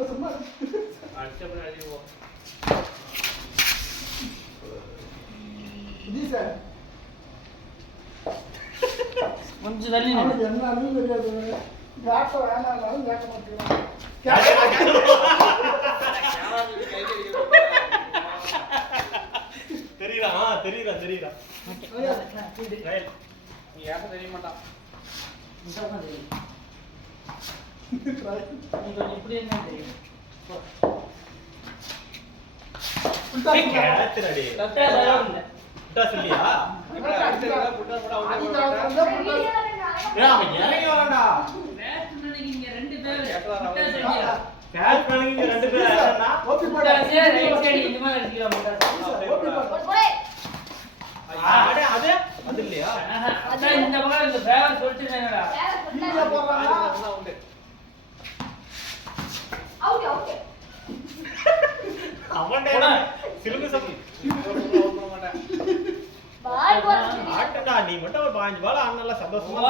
அடிச்சப்படி அடிப்போம். சார் கொஞ்சம் தள்ளி என்னன்னு தெரியாது. கேட்க வேணாலும் கேட்க மாட்டேங்கிறான். தெரியுதா நீ ஏப்ப தெரிய மாட்டான். இப்படி என்ன தெரியும் நீ மட்டும் ஒரு 5 பால் ஆனல சந்தோஷமா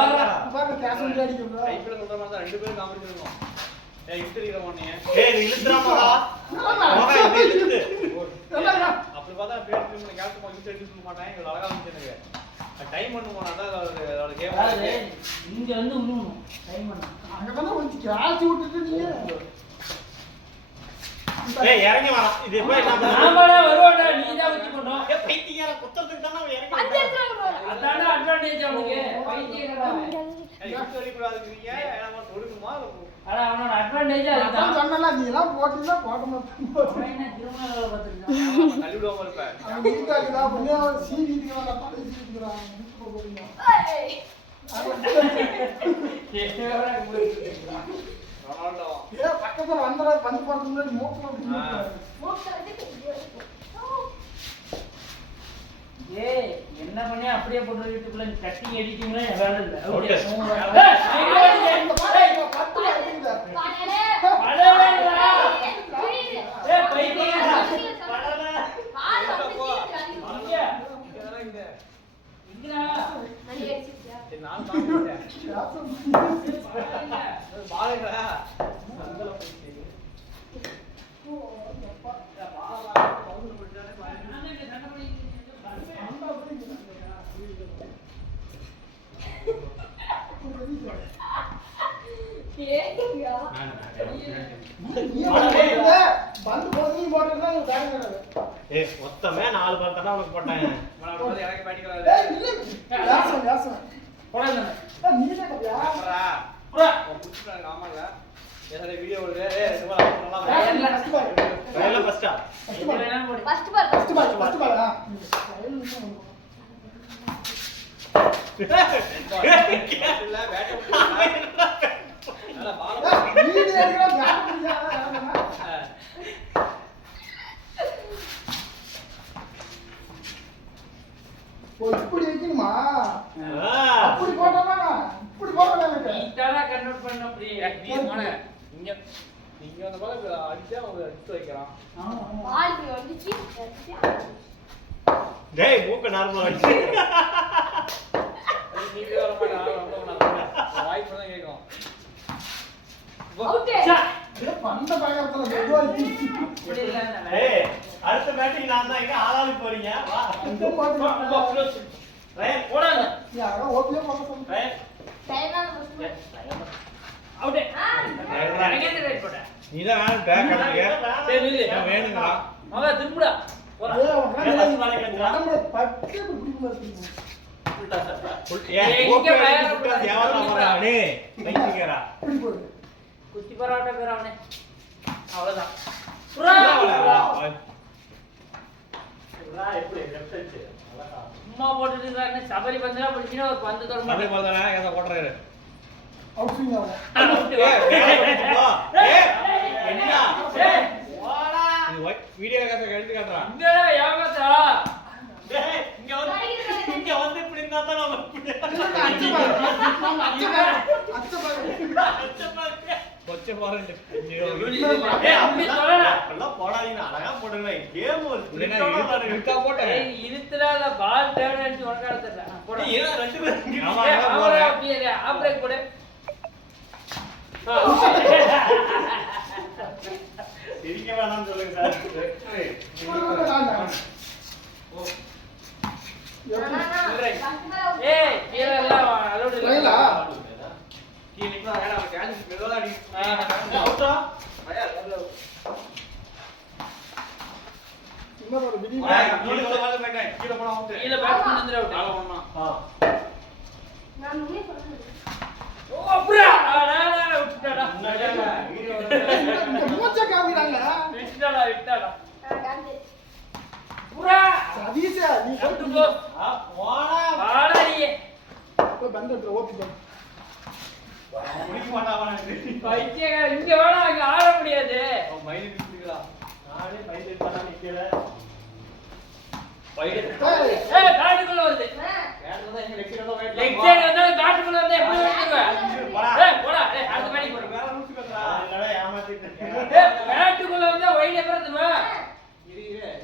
பாரு கேஷ் வந்து அடிக்கும்டா டைப்ல சொல்ற மாதிரி தான் ரெண்டு பேரும் காமெடி பண்ணுவோம். ஏய் இழுத்துறீங்க நீ ஏய் இழுத்துறாமடா அப்படி பார்த்தா பேர் திரும்ப கேப்டன் மாதிரி இழுத்து மாட்டாங்க. இது அழகா வந்துச்சு. டைம் பண்ணு போனா தான் அதோட கேம் இங்க வந்து உண்ணும் டைம் பண்ணு அங்க வந்து வந்து கேட்ச் விட்டுட்டு நீ ஏய் இறங்கி வா. இது போய் நாமடா வருவாடா நீ தான் ஊத்தி போறோம். ஏய் பைத்தியக்கார குத்துறதுக்கு தான அவன் இறங்கி அதானே அட்வான்டேஜ் அவனுக்கு பைத்தியக்கார ஏய் ஸ்டோரி போடாதீங்க. ஏனா தொடுக்குமா அட அவனோட அட்வான்டேஜ் அதுதான் சொன்னல நீ எல்லாம் போட்டுனா போட மாட்டேன். என்ன திருமணல பாத்துக்கிற கல்லுடோம இருப்ப அவன் வீட்டாக்குதா பண்ணி சீவிக்கு வந்தா பாத்து சீவிக்குறான் போறீங்க. ஏய் கேட்டவரா போயிடுறான் ரொனால்டோ. ஏ பக்கத்துல வந்தற வந்து போறதுக்கு முன்னாடி மூக்குல ஏய் என்ன பண்ணி அப்படியே போட்டு யூடியூப்ல கட்டிங் எடிட்டிங்ல வேலை இல்ல. ஓகே மொத்தமே 4 பால் தான உனக்கு போட்டேன். எனக்கு பேட்டிங் ஆமால ஏதோ வீடியோ ஓடுது. ஏய் நல்லா ஃபர்ஸ்டா ஃபர்ஸ்ட் பால் இல்ல பேட் நல்லா பால் நீ எடுக்கற இப்படி வைக்கணுமா? அப்படி போட்டா இப்படி போட்டா நீட்டானா கன்வர்ட் பண்ண அப்படியே நீ போன இங்க இங்க அந்த பால் அடிச்சா அவங்க அடிச்சு வைக்கறான். பால் இப்படி வந்துச்சு டேய் மூக்க நார்மலா அடிச்சு நீ வர மாட்டா வாய் போட கேக்கும் அவுட் ஏ பந்த பாக்கறதுல மெதுவா இப்படி இல்ல ஏய் அடுத்த பேட்டிங் நான் தான் இங்க ஆளாளு போறீங்க வா இந்த பாட்டு ரைட் போடாத யாரோ ஓபியே போட சொல்லுங்க ரைட் டைனா அவுட் எங்க ரைட் போட நீ தான் வேணும் பேக் பண்ணுங்க சரி நில்லு வேணுங்களா அவ திரும்புடா போடா ஏய் உடம்பு பட்டு குடிக்குமா இருக்கு உல்டா சார் ஏய் ஓகே புட்டா தேவதா வரானே பைத்தியக்காரா இப்படி போடு குச்சி பரோட்டா பேராவனே அவ்வளவுதான் புரா புரா எப்படி லெஃப்ட் சைடு அழகா சும்மா போட்டுட்டு இருக்கானே சபரி பந்தனா பிடிச்சினா ஒரு பந்து தர மாட்டே சபரி பந்தனா ஏதோ போட்றாரு அவுட் ஸ்விங் ஆகும் ஏய் என்ன ஏய் வாடா இது வீடியோ எடுத்து காட்றா இங்க யாகத்தா டேய் இங்க வந்து இப்படி இருந்தா தான் நம்ம கொச்ச பாருங்க ஏய் அப்படி சொல்லடா எல்லாம் போடாதீங்க அழகா போடுங்க கேம் ஒரு இருக்கா போட்டேன் ஏய் இழுத்துறால பால் டேர்ன் அடிச்சு உனக்கு அடிச்சறா போடு நீ ஏன் ரெண்டு பேரும் ஆமா போறே அப்படியே ஆ பிரேக் போடு எரிக்க வேணாம்னு சொல்லுங்க சார். ஏய் கீழ எல்லாம் அலோட் இல்ல. ரைலா? கீழே நிக்கா வேணாம் கேட்ச் மெதுவா அடி. அவுட்டா? இன்னொரு ஒரு விதி. கீழே போனா மேட்டேன். கீழே போனா அவுட். கீழ பேட்ஸ்மேன் வந்து அவுட். மேல போனா. நான் ஓ அப்புறா நான் விட்டுடா. இந்த மூச்சை காமிறாங்க. விட்டுடா. புரா சதீஷா நீ அவுட் போ. போடா. ஆடாடியே. போய் பந்து எடுத்து ஓபி போ. முடிக்க மாட்டான் அவனுக்கு. பைத்தியக்கார இங்க வேணா அங்க ஆட முடியாது. அவன் மைலுக்கு குடிக்கடா. நானே பைத்தியம் பண்ணா நிக்கல. பைலட். ஏய் பேட்டுக்குள்ள வருது. கேட்ல தான் இங்க லெக்சர் தான் லெக் சைடு வந்தா பேட்டுக்குள்ள வந்தா எப்படி வந்துருவ? போடா. ஏய் போடா. ஏய் அடுத்த பேட்டிங் போடு. வேற ரூல்ஸ் கட்டடா. என்னடா ஏமாத்திட்டு இருக்கேன். ஏய் பேட்டுக்குள்ள வந்தா வைட் எப்பறம் வந்துருவ?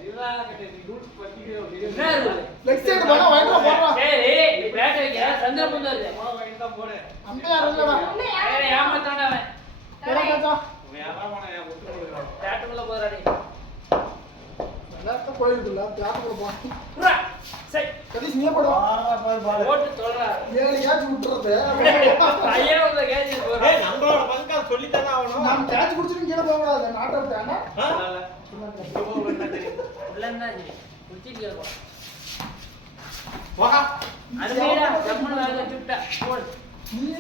இதுதான் கட்டே ரூல்ஸ் பத்திக்கோ. என்ன ரூல்? லெக் சைடு போனா வைட்ல போறா. சரி நீ பேட் வைக்க சந்திரபுந்து வருது. போனா வைட் தான் போடு. அம்பையார் இல்லடா. வேற ஏமாத்தானே அவன். போடா காச்சா. வேற போனா ஏன் ஒட்டு கொடுக்குறான். பேட்டுக்குள்ள போறாடி. எல்லாத்த கோயிலுக்குள்ள தியாகத்துல போ. புரா சை சதீஷ் நீ போடா. பாரு பாரு. ஓட்டு சொல்றா. ஏழு கேட்ச் விட்டுறது. ஐயா உள்ள கேஜி போறா. ஏய் நம்மளோட பங்கா சொல்லி தானே ஆகணும். நான் கேட்ச் குடிச்சிட்டு கீழ போக கூடாது. நாட் அவுட் தானே. அதனால உள்ளன்னா சரி. குச்சிட்டு போ. போடா. அதுமேடா ஜம்முன வேலை சுட்டா. போடு.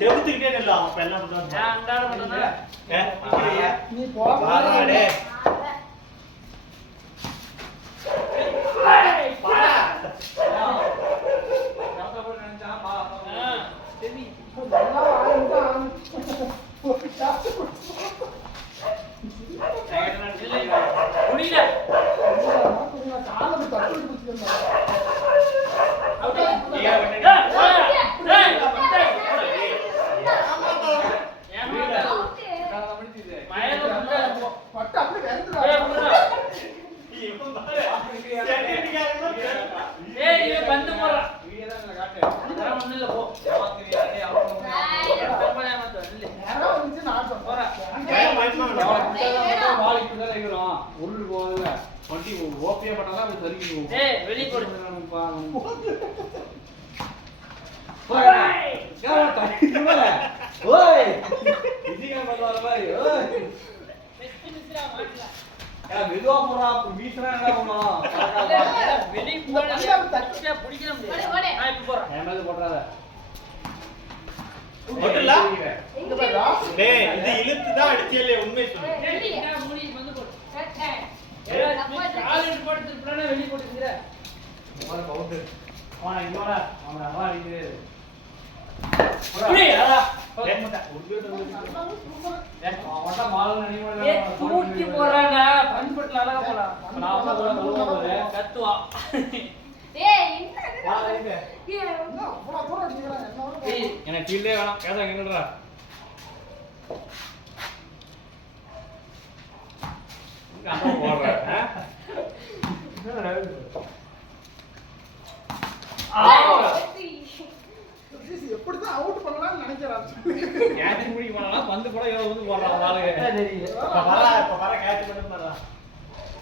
செவுத்துக்கிட்டே நில்ல அவன் இப்ப என்ன பண்றான். நான் அண்டாட மாட்டேனா? நிக்கிறியா? நீ போடா. பாருடா டேய். ஏய் பாடா. நான் போட நினைச்சா பா. சரி. நல்லா ஆடுடா. ஒரு கேட்ச் குடிச்சு. இல்ல புரியல. காலுக்கு தட்டு குடிச்சிருந்தா. அவுட். ஏய் ஏய் விட்டுடா. ஏய் ஏமாடா. நான் முடிச்சிது. மயல வந்து போ. பட்டு அப்படியே கறந்துடா. ஏய் புரா. இவன் பாரு. செட்டிக்காரங்க ஏய் இவன் பந்து போறா. வீடியோ தான் நான் காட்டு. அதெல்லாம் ஒண்ணும் இல்ல போ. ஏமாத்துறியா டேய் அவுட் பண்ணு. எப்பமா ஏமாத்து இல்ல. நேரா வந்து நான் சொல்றேன். போறா. ஏய் பயமா வாலிக்கு தான் இருக்கிறோம். உள்ள போகுதுல. வண்டி ஓகே பண்ணாதான் அது சரிக்கு போகும். ஏய் வெளிய போடு. ஓய் ஓய் விஜயகாந்த் வந்தாரு பாரு ஓய் நெக்ஸ்ட் மிஸ்ரா மாட்டல. மெதுவா போறா வீசுறா என்ன பண்ணும் வெளிய போனா தட்டியா பிடிக்க முடியாது. நான் இப்ப போறேன். என் மேல போடுறாத ஒட்டுல இங்க பாருடா. டேய் இது இழுத்து தான் அடிச்சேலே உண்மை சொல்லு. ஏய் நான் மூடி வந்து போடு. ஏய் கால் போட்டு திருப்பறனா வெளிய போட்டுங்கற. போற பவுண்ட் அவன் இங்கோட அவன் அம்மா அடிக்குது புடி அடா. டேய் முட்டை. அவன்டா மால் நினைவு ஏய் தூக்கி போறாங்க. பண்பட்ல அழகா போலாம். நான் போறேன் கத்துவா. என்ன அவ்வளவு தூரம் அடிக்கிறான். என்ன ஏய் எனக்கு ஃபீல்டே வேணாம் கேசா எங்கடா அங்க போறேன் எப்படிதான் அவுட் பண்ணலாம்னு நினைக்கிறான். கேட்ச் முடி பண்ணா வந்து கூட ஏதோ வந்து போறான் ஆளுங்க தெரியல. இப்ப வர கேட்ச் மட்டும் பண்றா.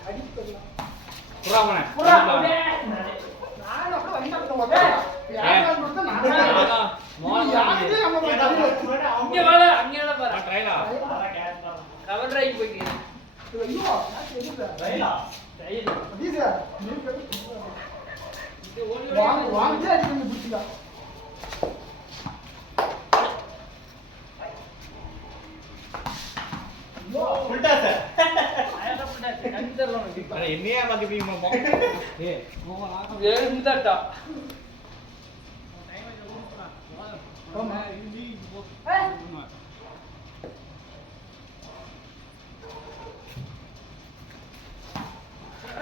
அடிக்கலாம். புறாமனே புரா அப்படியே. நான் அப்படியே வந்தாங்க முதல்ல. யாராவது கொடுத்தா நான் மோல் யாருக்கே நம்ம ஏடா கையில இங்க வாடா அங்க எல்லாம் பாரு. ட்ரைலா வர கேட்ச் பண்றா. கவர் டிரைவ் போய்க்கிறேன். ஐயோ நான் எதுல ரைலா. சைடு. அதீசா நீ இது ஓடி வாங்க வாங்க அடிக்கணும் புடிச்சா. புல்டா சார். ஆயடா புடா கண்டறோம் இப்ப. அட என்னையா வந்து இப்படி மோகம் ஏய் மோகம் ஆக எழுந்தாடா. ஆமா.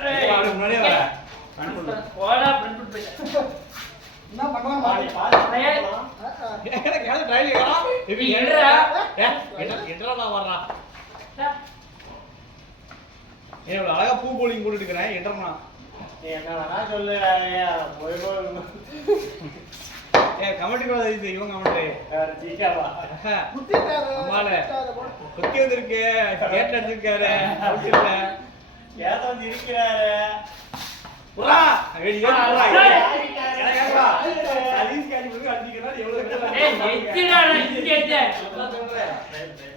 ஏய் முன்னாடியே வர போடா ஃப்ரண்ட் ஃபுட் போய். என்ன பண்ணலாம் பாடி பாரு. பாடி. எனக்கு யாரு ட்ரைலா நீ என்னடா? என்னடா நான் வர்றா ஏன் இவ்வளவு அழகா பூ போலிங் போட்டுட்டு இருக்கறேன் என்னடா நீ என்ன வேணா சொல்லு. போய் போய். ஏய் கமெண்ட் கூட இது இவங்க கமெண்ட் வேற சீக்காவா குத்திட்டாரு. அம்மாளே. குத்திட்டாரு, போடு. குத்தி வந்திருக்கு கேட்ல அடிச்சிருக்காரு அவுட் இல்ல ஏதோ இருக்கிறாரு புறா ஏடி ஏன் புறா ஏய், எனக்கு கேக்குறா சதீஷ் காடி வந்து அடிக்கிறாரு எவ்வளவு ஏய் எத்திடா இங்க எத்த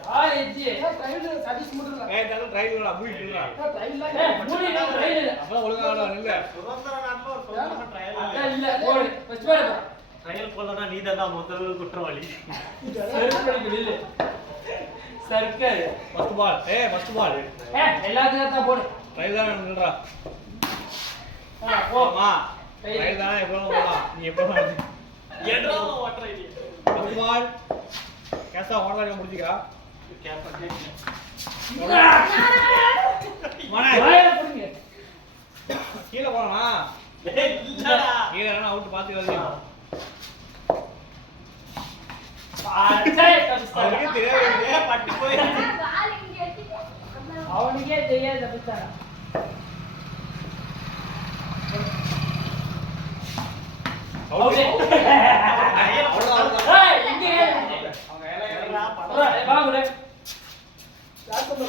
ஆ எத்தி ஏய், ட்ரைலு சதீஷ் முடுறா. ஏய் தல ட்ரைல் வரா மூடி விடுறா ஏய், ட்ரைல்ல ஏய் மூடி நான் ரைட் அப்ப ஒழுங்கா ஆடா இல்ல சுதந்திர நாட்டுல ஒரு சுதந்திர ட்ரையல் அதான் இல்ல போடு வச்சு பாரு ட்ரையல் போலனா நீதான் முதல் குற்றவாளி செருப்படி விடு சர்க்கர் ஃபர்ஸ்ட் பால் ஏய் ஃபர்ஸ்ட் பால் ஏய் எல்லாத்தையும் தான் போடு ட்ரைல் தான் நில்றா போ ஆமா ட்ரைல் தானே எப்பவும் போடலாம் நீ எப்பவும் ஏன்றா வாட்டர் ஐடி ஃபர்ஸ்ட் பால் கேசா ஓடலாம் முடிச்சிக்கா மணே வாயில புடிங்க கீழ போறனா ஏய் இல்லடா கீழ என்ன அவுட் பாத்து வரலையா அச்சே கம்சா அவனுக்கு தெரியாது ஏய் பட்டி போயிடுச்சு அவனுக்கே தெரியாது தப்பிச்சானா அவுட் ட்ரையல் போடலாம் ஏய் இங்க அவங்க எல்லாம் ஏறா ஏறா படம் வா குடு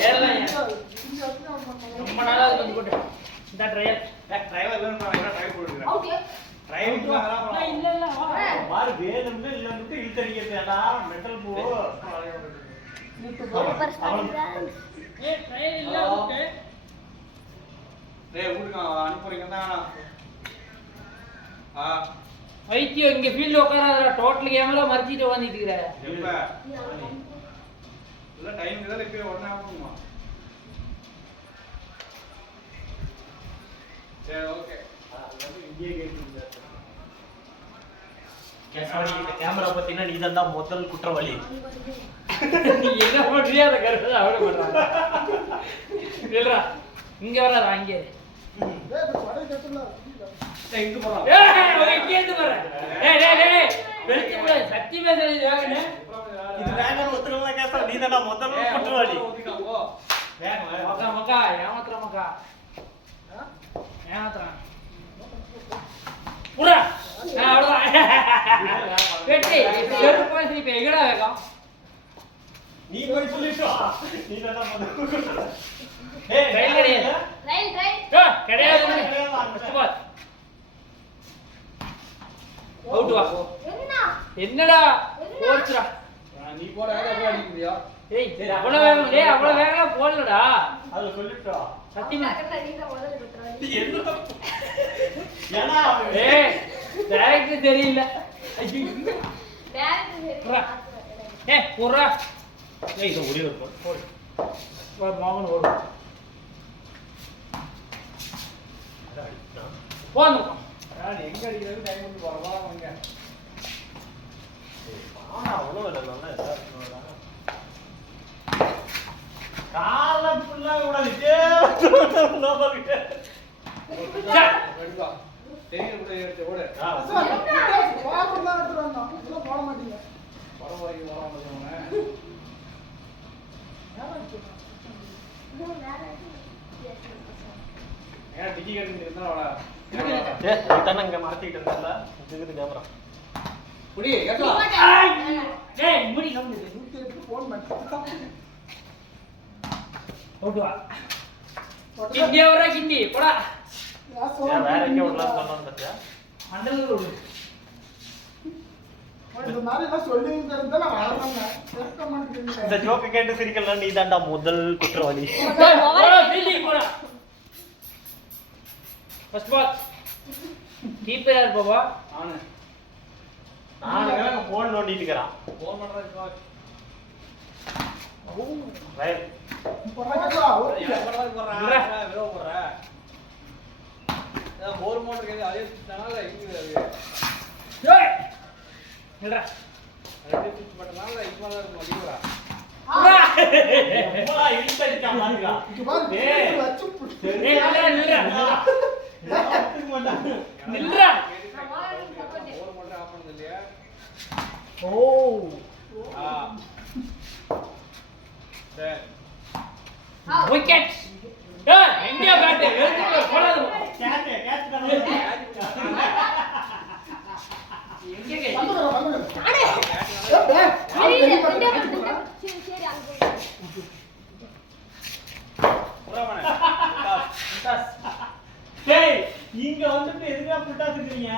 ஏறலாம் ஏன். இங்க வந்து அவன் பண்ணான். ரொம்ப நாளா அது வந்து போட்டு இந்த ட்ரையல் டிரைவர் இல்ல நான் என்ன டிரைவ் போடுறேன் டிரைவ் இல்ல இல்ல வா பாரு வேணும்னு இல்லன்னு இழுத்தடிக்கிறதுடா மெட்டல் பூ ஏய் ட்ரையல் இல்ல ஓகே டேய் ஊடுங்க அனுப்புறீங்க தான் ஆ வைத்தியம் இங்க ஃபீல்ட்ல உட்காராதடா டோட்டல் கேமரா மறைச்சிட்டு உட்கார்ந்திட்டு இருக்கற எப்ப இல்ல டைம் தான் இப்பவே உடனே ஆகணுமா சரி ஓகே இங்கே கேட்டு கேசாடி கிட்ட கேமரா பத்தினா நீதான் முதல் குற்றவாளி நீ என்ன பண்றியா அத கரெக்டா அவள பண்றாங்க இல்லடா இங்க வராத அங்க ஏய், இது படம் கேட்டுல. டேய் இங்க போலாம் ஏய் ஓகே கேந்து வர டேய் டேய் டேய் வெளுத்து போடு சத்தியமே தெரியுது வாங்கனே இது வேகன் ஒத்துக்கலாம் கேசா நீதான் முதல் குற்றவாளி ஓதிக்காங்கோ வேகம் மக்கா மக்கா ஏமாத்துற மக்கா ஏமாத்துறான் புடா நான் அவ்வளவு வெட்டி செருப்பு போய் இப்ப எங்கடா வேகம் நீ போய் சொல்லிட்டோ நீதான் முதல் குற்றவாளி ஏய் ரயில் கிடையாது. கிடையாது ஃபர்ஸ்ட் பால் அவுட் வா என்னடா போச்சுடா நீ போட அப்படியே அடிக்குறியா ஏய் அவ்வளவு வேகம் டேய் அவ்வளவு வேகம் போடலடா அது சொல்லிட்டோ சத்தியமா என்ன ஏனா ஏய் டைரக்ட் தெரியல புறா ஏய் புறா ஏய் இது ஒரே ஒரு போடு மோகன் ஓடு போங்க நீ எங்க அடிக்கிறது டைம் வந்து வரவா வாங்க ஆனா அவ்வளவு இல்ல நல்லா இதா இருக்குடா கால ஃபுல்லா ஓடாதே நோபல்ல ரெடிவா டேய் கூட எடுத்து ஓடு சார், குத்திட்டாரு. பாவம்லாம் எடுத்துறாங்க. இதெல்லாம் போட மாட்டீங்க. பரவாயில்லை வராம ஏன் டிக்கி கட்டி இருந்தா வாடா ஏய் இதான் இங்க மாத்திட்டு இருக்கல இதுக்கு கேமரா புடி கேட்கலாம் ஏய் முடி கம்பு நூத்தி எட்டு போன் பண்ணிட்டான். அவுட் வா கிண்டி வரா கிண்டி போடா நான் ஏன் சொல்றேன். வேற எங்க ஓடலாம் சொன்னான் பாத்தியா மண்டல ஓடு இந்த மாதிரி எல்லாம் சொல்லி இருந்தா நான் வரமாங்க. கேட்க இந்த மாட்டேங்கிறீங்க. ஜோக்க கேட்டு சிரிக்கலாம் நீதான்டா முதல் குற்றவாளி போடா ஃபீல்டிங் போடா ஃபர்ஸ்ட் பால் கீப்பர் யார் பாபா நானு நான் போன் நோண்டிட்டு இருக்கறான் போன் பண்றேன் ரைட் போறாங்களா? ஓகே. ஏன் பண்றது போறா விரோ போறா போர் மோட்டர் கேது அதே சுத்தனால இங்க ஏய் நில்றா ரெண்டு சுத்தி பட்டனால இப்ப தான் மதியறா போடா எப்படா இழுத்தடிச்சா பாருடா இங்க பாரு, ஏய். வச்சு புடி. ஏய் நில்றா எடுத்துக்க மாட்டான் நில்றா போர் மோட்டர் ஆஃப் பண்ணது இல்லையா ஓ சரி விக்கெட் ஏய் இந்தியா பேட் எடுத்து போடாத கேட்ச் கேட்ச் கேக்க வந்துடுறேன். அடே ஏய், சரி சரி அங்க போய் புறாமனே டேய் இங்க வந்துட்டு எதுக்கா புட்டா திக்கிறீங்க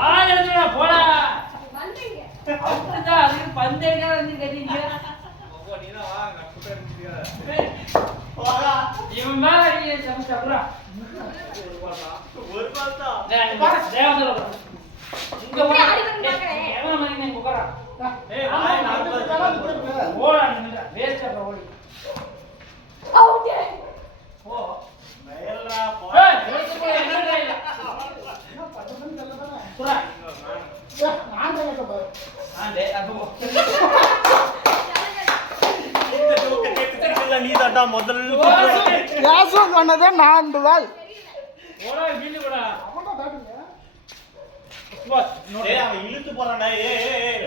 ஆள் எடுத்துடா போடா வந்தீங்க அப்படிதான் அதுக்கு பந்தேக்கா வந்து கட்டிங்க நீதான் வா நான் புட்டா எடுத்துக்கிறேன். போடா இவன் மேல அடியே சமைச்சா ஒரு பால் தான் இங்க இப்படி ஆடி வந்து பார்க்கறேன். எவன் மணி நீங்க உட்காரா ஏய் வாய் நாக்கு ஓடா நின்றா வேஸ்ட் அப்ப ஓடி ஓகே போ மேலடா போ ஏய் வேஸ்ட் போய் என்னடா இல்ல என்ன பண்றதுன்னு தெரியலதானே. புறா ஏய், நான் தான் கேட்டேன் பாரு. ஆண்டே அது இந்த ஜோக்க கேட்டுட்டல நீ தான்டா முதல் யாசும் சொன்னதே நான் வால். ஓடா வீடு போடா அவன்டா தாட்டுங்க. பாஸ் ஏய் அவன் இழுத்து போறான்டா ஏய் ஏய் ஏய்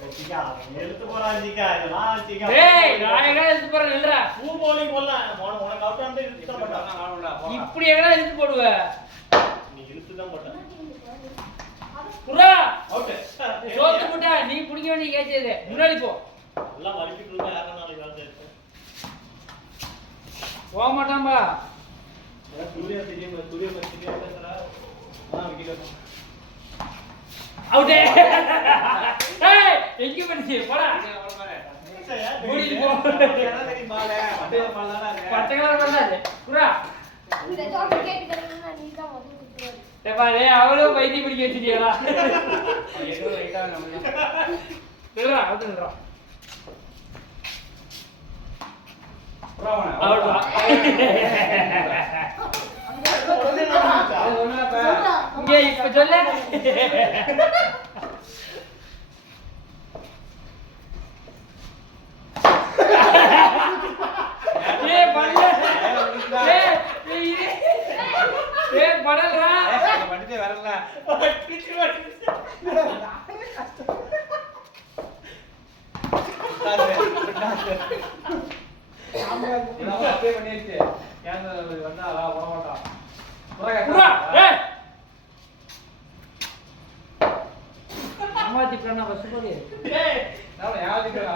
வெச்சிக்கா இழுத்து போறான் ஜிக்கா இதெல்லாம் ஜிக்கா ஏய் நாயகா எடுத்து போற இல்லடா பூ bowling போடலாம் உனக்கு அவுட் வந்து இழுத்து தான் போட்டான் நான் வாடா போடா. இப்படி எங்கடா எடுத்து போடுவ நீ இழுத்து தான் போட்ட புறா அவுட் சோத்து போட்டா நீ புடிக்க வேண்டிய கேச்சது முன்னாடி போ எல்லாம் வலிக்கிட்டு இருந்தா யாரா நாளைக்கு வந்து போக மாட்டான்பா சூர்யா பத்தி பேசுறா விக்கெட் அவுட்டே ஏய் எங்க பண்ணி போடா மூடி போ பச்சை கலர் பண்ணாது புறா இந்த ஜாப் கேட்டுக்கிறேன்னா நீ தான் வந்து குத்துறாரு. பாரு அவளும் பைத்தியம் பிடிக்க வச்சிட்டியாடா ஏதோ ரைட்டா நம்ம நில்றா அவுட் நில்றா புறாமனே அவுட் வா அது ஒண்ணுலப்பா. இங்க இப்ப சொல்ல ஏய் பண்ணல ஏய் பண்ணலடா வண்டியே வரல. இதெல்லாம் அப்படியே பண்ணிருச்சு. கேன்சர் வந்தாளா போட மாட்டான். புறா ஏய் அம்மாத்தி பிரானா பஸ் போடு ஏய் நான் யாருக்குறா?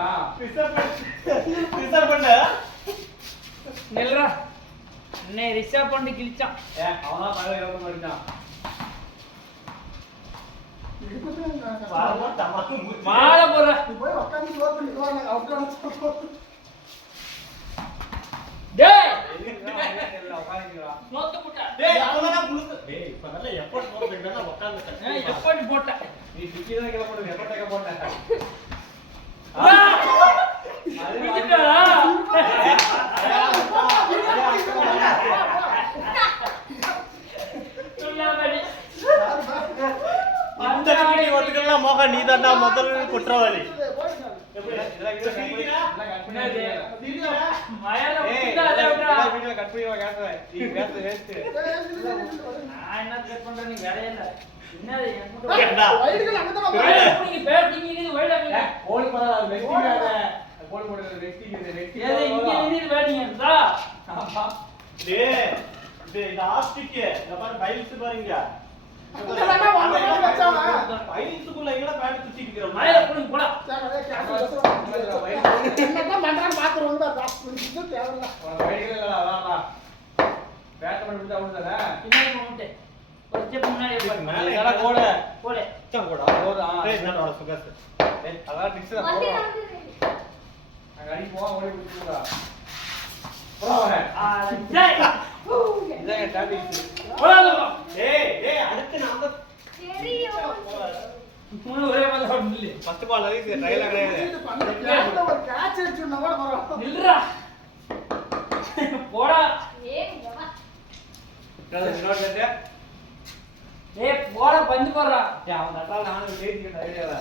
ரிசர்வ் பண்ண நில்றா என்னை ரிசர்வ் பண்ணி கிழிச்சான் அவனா பரவாயில்லை இருபது மணிதான். வாரமா தமாக்கு மாலை போடுற நீ போய் உட்கார்ந்து சோறு பண்ணி வா, நான் அவுட் டேய் உட்காந்துக்கிறா. நோத்து போட்டா டேய் அவனா புளுத்து டேய் இப்ப நல்ல எஃபோர்ட் போடுறதுக்கு நான் உட்கார்ந்துட்டேன் ஏய் எப்படி போட்டா நீ டிக்கி தான் கீழே போட்டு எப்ப டேக்க போட்டேன். விட்டுட்டாடா சொல்லாதடி இந்த வீடியோ ஓட்டுக்கெல்லாம் மோகா நீ தான்டா முதல் குற்றவாளி எப்படி இதெல்லாம் வீடியோ கட் பண்ணி இதெல்லாம் கட் பண்ணி மயால ஏய் விட்டுடா அதை விட்டுடா இதெல்லாம் வீடியோ கட் பண்ணி கேட்றேன். நீ பேசுறது வேஸ்ட். நான் என்ன கட் பண்றேன் நீ வேலையே இல்ல என்னது என்கிட்ட ஏண்டா? வயிறுகள் அங்கதான் வேலை நீங்க பேட்டிங் இது வைடா நீங்க கோல் போடாத வெஸ்டிங்காத. கோல் போடுறது வெஸ்டிங் இது வெஸ்டிங். ஏதோ இங்க நின்னு பேட்டிங்ன்றா ஆமா. டேய் டேய் இந்த ஆஸ்டிக் இந்த பாரு பைல்ஸ் பாருங்க அங்க வேணா ஒண்ணு மட்டும் வச்சாவா? பைல்ஸ்க்குள்ள எங்கடா பேட் சுத்தி இருக்கிறோம் மயில புடிங்க போடா என்னதான் பண்றான்னு பாக்குறவங்க தான் இது தேவையில்ல. உனக்கு வயிறு இல்லடா அதான்டா. பேட் பண்ணி விட்டா அவுட்தானே. பின்னாடி போட்டு ஒரு ஸ்டெப் முன்னாடி போடு மேல இதெல்லாம் கோடு. போடு சச்சம் கூட கோடு ஆ. டேய் என்னடா சுகஸ் ஏய் அதான் டிக்ஸ் தான் வண்டி போடுறோம். வந்து அங்க அடி போவா ஓடி பிடிச்சுடா. புறாவனே. டேய் இதாங்க டாபிக்ஸ். போடா டேய் டேய் அடுத்து நான் தான் தெரியும். மூணு ஒரே மாதிரி சொல்லு ஃபர்ஸ்ட் பால் அதுக்கு ட்ரையல் கிடையாது. இது பண்ண கேட்ல ஒரு கேட்ச் அடிச்சுனா கூட பரவாயில்லை. நில்றா போடா ஏய் இங்க வா. இன்னொரு கேட்டு. ஏய் போடா பந்து போடுறா ஏய் அவன் தட்டால நானும் ஜெயிச்சிட்டேன் ஐடியால.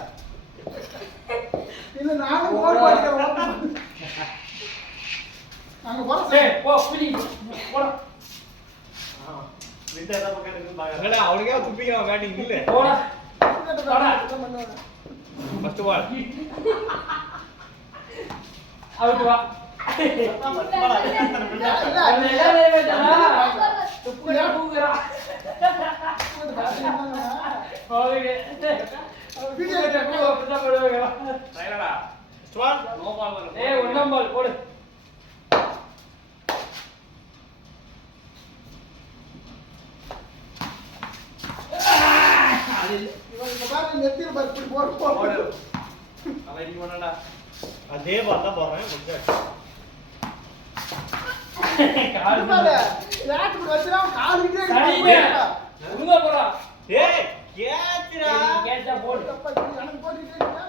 இது நானும் கோல் போடுறேன். அங்க போற ஏய் போ புடி போடா விட்டு எதை பக்கம் இருக்கு பாருங்க என்னடா அவனுக்கே துப்பிக்கிறான் பேட்டிங் இல்ல. போடா பண்ணுவாங்க. First ball. அவுட் வா இல்ல, இல்ல, இல்ல. இல்ல, அவன் எல்லாமே வேண்டாம் போடு. எப்படியா தூக்குறான் ஓகே வீடியோ அப்படிதான் போடுவாங்க ரைடா ஸ்டார்ட் நோ பால் வரும் ஏய் ஒண்ணாம் பால் போடு இவன் பாரு நெத்தியில பாரு இப்படி போடு ஓடு அவன் இடி பண்ணடா அதே பால் தான் போறேன் முடிஞ்சு கால் பாரு லாட் இப்படி வச்சா காலிட்டே சரிங்க உங்க போறா ஏய் கேட்றா கேட்டா போடு தப்பா எனக்கு போட்டுட்டே இருக்கா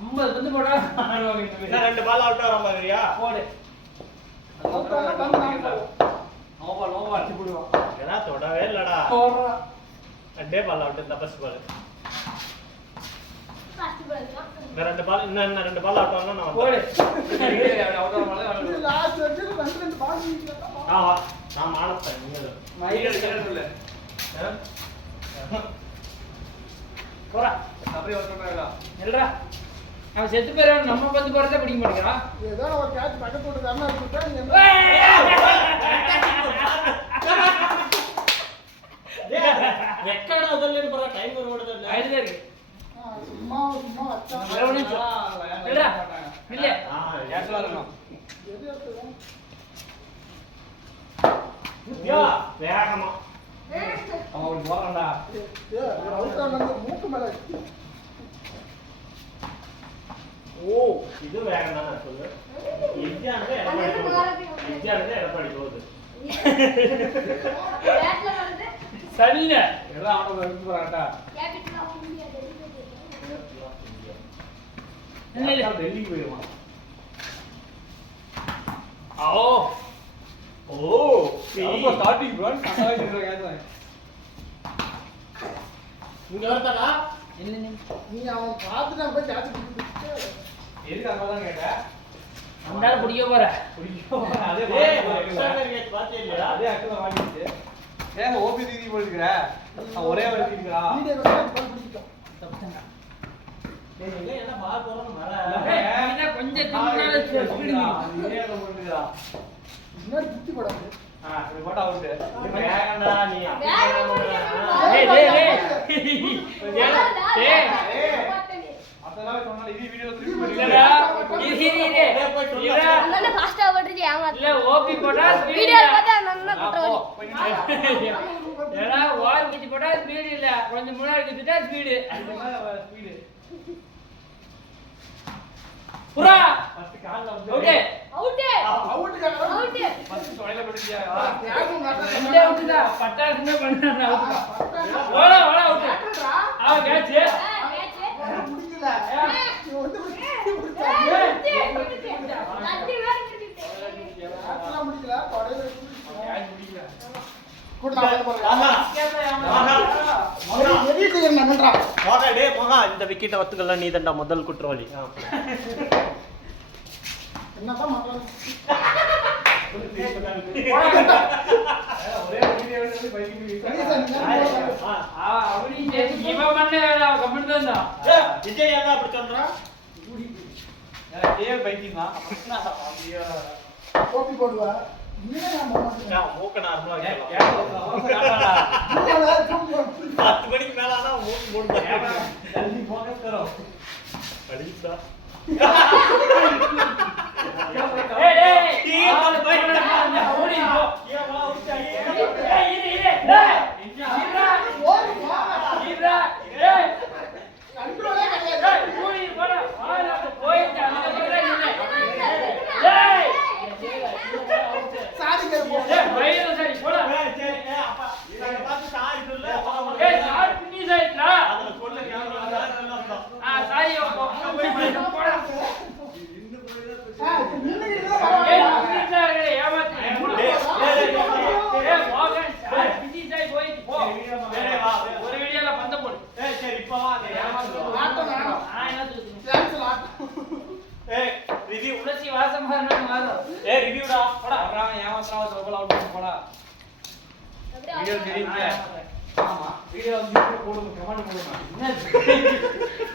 50 வந்து போடா ஆடுவாங்க என்ன ரெண்டு பால் அவுட் ஆற மாதிரியா போடு நோ பால் போடுவான் ஏன்னா தொடவே இல்லடா போடுறா ரெண்டே பால் அவுட் இந்த ஃபர்ஸ்ட் பால் ஃபர்ஸ்ட் பால் இந்த ரெண்டு பால் இன்னும் ரெண்டு பால் அவுட் ஆனா நான் போடு அவுட் ஆன மாதிரி இது லாஸ்ட் வச்சு ரெண்டு பால் வீட்ல ஆ நான் மானத்தேன் நீங்க மையல் இல்ல போடா அப்படியே வந்துட்டாங்க நில்றா அவன் செத்து போயிடுவான் நம்ம பந்து போறதே பிடிக்க மாட்டேங்கிறான் ஏதோ ஒரு கேட்ச் பக்கத்து போட்டு தானே இருக்கா நீ வெக்கடா அதல்ல போற டைம் ஓடுது ஆயிடுதே இருக்கு சும்மா சும்மா வச்சா இருபது நிமிஷம். நில்றா நில்ல கேட்கலாம் இருக்கணும் எது எடுத்தது யா வேகமா அவன் போறான்டா அவுட் ஆனது மூக்கு மேல ஓ இது வேகம் தான் சொல்லு எக்ஸாம்ல எடப்பாடி போகுது பேட்ல வந்து சரிங்க எல்லாம் அவனுக்கு எடுத்து போறான்டா கேபிட்டல் ஆஃப் இந்தியா இல்ல இல்ல டெல்லிக்கு போயிடுவான் ஓ ஓ ரொம்ப ஸ்டார்டிங் ப்ரோ கண்டாவே கேட்கறேன் இங்க வரதா இல்ல நீ அவன் பார்த்துட்டு போய் கேட்ச் பிடிச்சிட்டு எதுக்கு அங்க தான் கேட்டேன் அந்தால பிடிக்க போற அதே ஏய் பாத்து எக்ஸ்ட்ரா பாத்தே இல்லையா அதே அக்கல வாங்கிட்டு ஏன் ஓபி தீதி போட்டுக்கற நான் ஒரே ஒரு தீதிடா வீடியோ வந்து பால் பிடிச்சிட்டோம் டேய் எங்க என்ன பால் போறோம் மர நீ தான் கொஞ்சம் தின்னால ஸ்பீடு இதே போட்டுக்கடா முன்னாடி குத்தி போடாது இது போட்டா அவுட் வேகண்டா நீ டேய் டேய் டேய் டேய் அதெல்லாம் சொன்னா இது வீடியோ திருப்பி இல்லடா போடுங்க இது அண்ணா ஃபாஸ்டா ஓடுறீங்க ஏமாத்து இல்ல ஓபி போடா ஸ்பீடு வீடியோ இல்ல பார்த்தா அண்ணா குற்றவாளி ஏடா வால் கிட்ட போடா ஸ்பீடு இல்ல கொஞ்சம் முன்னாடி கிட்டா ஸ்பீடு ஸ்பீடு புரா ஃபர்ஸ்ட் கால்ல வந்து ஓகே அவுட் அவுட் கேட்கறோம் அவுட் ஃபர்ஸ்ட் தொலைல போட்டுட்டியா கேட்கும் ரெண்டே அவுட்டா பட்டாசுமே பண்ணானே அவுட் ஓடா ஓடா அவுட் ஆ கேட்ச் முடியல இவன் வந்து கேட்ச்லாம் முடியல தொடையில முடியல இந்த விக்கெட்டை வத்துக்கெல்லாம் நீ தண்டா முதல் குற்றவாளி என்னதான் மக்கள் ஒரே வீடியோ எடுத்து பைக்கு அப்படி இவன் பண்ண கமெண்ட் தான் விஜய் ஏன் அப்படி சொல்றான் ஏன் பைக்கிங் தான் அப்படியே கோப்பி போடுவா நீயே நான் பண்ண நான் மூக்க நார்மலா வைக்கலாம். கேட்டா 10 மணிக்கு மேல ஆனா மூக்கு மூடுது जल्दी फोकस करो அடிச்சா ஏய் ஏய் டீம் போயிட்டா ஓடி போ ஏன் வா உச்சா ஏய் இரு இரு டேய் இறா இறா ஏய் கண்ட்ரோலே கிடையாது ஏய் ஓடி போடா வாடா போயிட்டு அந்த பக்கம் இல்ல ஏய் சாரி கேப்போம் ஏய் பையன சரி போடா சரி அப்பா இத பார்த்து சாரி சொல்ல ஏய் சார் பினிஷ் ஆயிட்டா அதுல சொல்ல கேமரா எல்லாம் சாரி போடா நின்னுகிட்டு ஏய் தான் பினிஷ் ஆகல ஏமாத்தி ஏய் மோகன் சார் பினிஷ் ஆயி போயிட்டு போ ஒரு வீடியோல பந்த போடு சரி இப்ப வா அந்த ஏமாத்துறோம் ஆட்டம் ஆடும் நான் என்ன சொல்றேன் டான்ஸ்ல ஆட்டம் ஏய் ரிவ்யூ துளசி வாசமா இருந்தா மாறும் ஏய் ரிவ்யூடா போடா அவன் ஏமாத்துறான் டபுள் அவுட் போடா வீடியோ தெரியுங்க ஆமா வீடியோ வந்து போடுங்க கமெண்ட் போடுங்க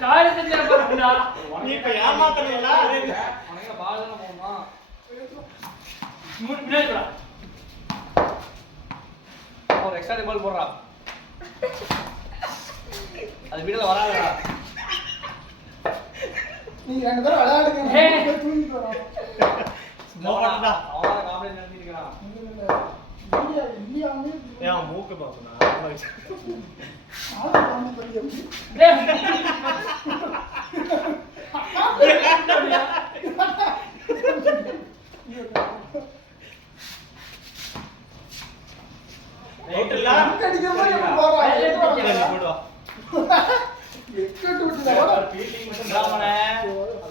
காரி செஞ்சற போறடா நீ இப்ப ஏமாத்தறீங்களா உனக்கு பால் தான போணுமா முன்னாடி ஒரு எக்ஸ்ட்ரா பால் போடுறா அது வீட்டுல வராதடா நீங்க ரெண்டு பேரும் விளையாடுங்க போய் தூங்கிட்டு வரோம் அவனா காமெடி நடத்திருக்கான் ஏன் மூக்கு பாக்கணும்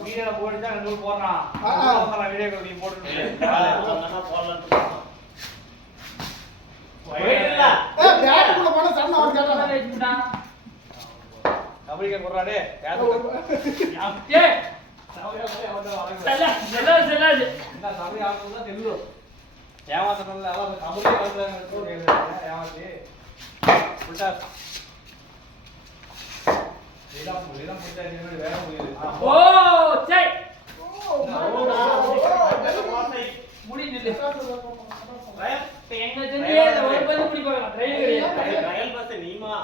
வீடியோல போட்டு தான் ரெண்டு போடுறான் வீடியோ நீ போட்டு கபடிக்க போடுறாடே ஏமாத்தல கபடி ஏமாத்தி வேற நீமா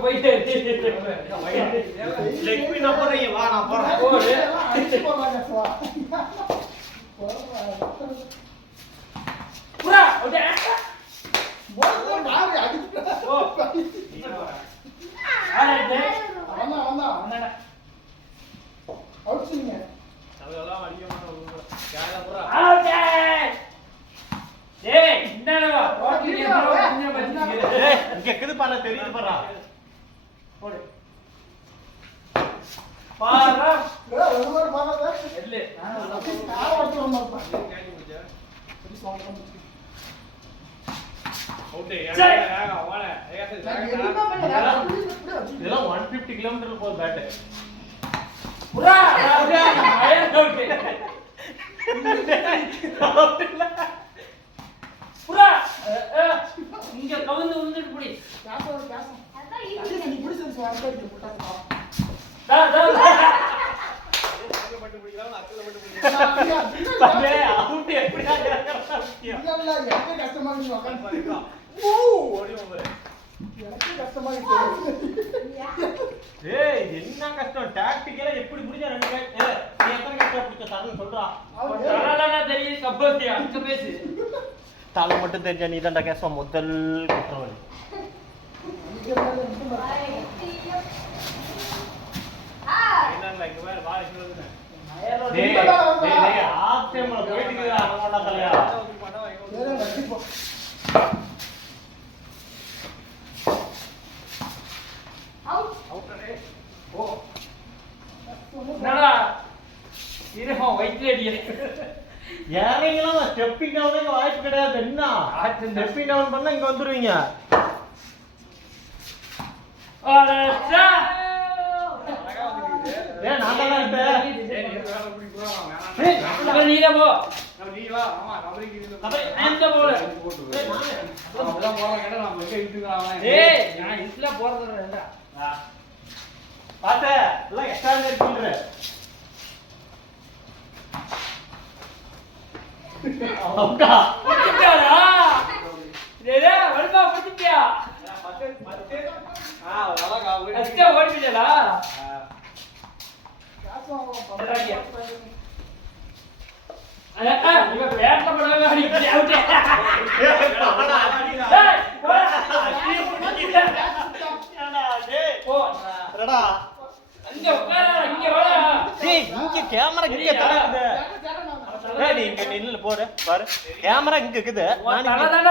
போயிட்டு வா நான் போறேன் புரா ஓகே தெரியுது பாரா இதெல்லாம் 150 கிலோமீட்டர் போகுது பேட் இங்க கவுந்து விழுந்துட்டு புடி என்ன கஷ்டம் டாக்டிக்கலா எப்படி புடிச்சா ரெண்டு நீ எத்தனை கஷ்டம் புடிச்ச தரன்னு சொல்றா தெரியுது கப்பத்தி அங்க பேசு தலை மட்டும் தெரிஞ்சா நீ தான்டா கேசவா முதல் குற்றவாளி யாரையெல்லாம் ஸ்டெப்பிங் டவுன் வாய்ப்பு கிடையாது என்ன ஸ்டெப்பிங் டவுன் பண்ணா இங்க வந்துருவீங்க கேமரா இங்க இருக்குது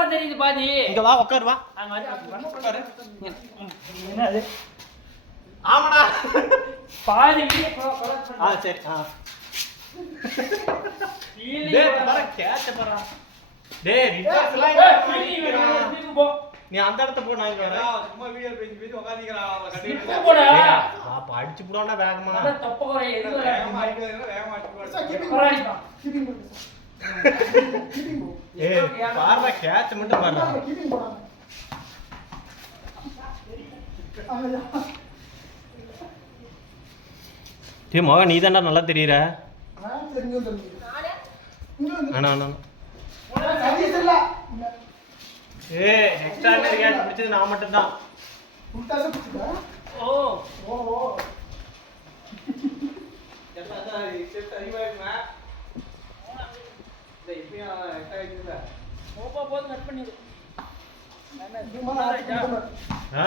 தெரியுது பாதி இங்க வா உட்காரு வா என்னது ஆமாடா பாதி சரி டேய் வர கேட்ச் பரா டேய் ரிவர்ஸ்லாம் போ நீ அந்த இடத்த போ நான் இங்க வரேன் சும்மா வீடியோ பேசி உட்கார்ந்திக்கறான் கட்டி போடா பாப்பா அடிச்சு புடானா வேகமா தப்பு குறை எது வேகமா அடிக்கிறதுல வேகமா அடிச்சு ஏய் பாருடா கேட்ச் மட்டும் பாருடா டேய் மகன் நீ தான்டா நல்லா தெரியுற. நானே அண்ணா அண்ணா சதீஷ் இல்ல. ஏய் எக்ஸ்ட்ராடனரி கேட்ச் பிடிச்சது நான் மட்டும் தான். உல்டாச பிடிச்சதா? ஓ ஓ. போப்பா போது கட் பண்ணிடு இதுமாரி ஆடுறது. ஆ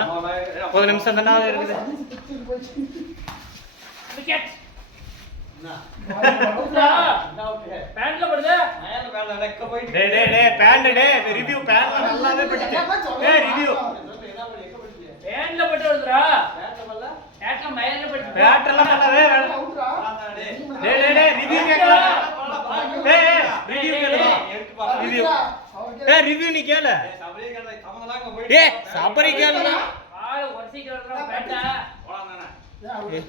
30 நிமிஷம் தானே இருக்குது. சதீஷ் பிடிச்சிட்டு போயிடுச்சு. Wicket okay. பேண்ட்ல படுதே டேய் டேய் டேய் பேண்ட் டேய் ரிவ்யூ பேண்ட் நல்லாவே படிச்சு. ஏய் ரிவ்யூ பேண்ட்ல பட்டு வருதுடா பேட்ல மயல்ல பட்டு பேட் எல்லாம் நல்லாவே வேலை. அவுட்ரா. டேய் டேய் டேய் ரிவ்யூ கேக்கலாம். டேய் ரிவ்யூ கேளு. ரிவ்யூ. ஏய் ரிவ்யூ நீ கேளு. ஏய் சபரி கேளு.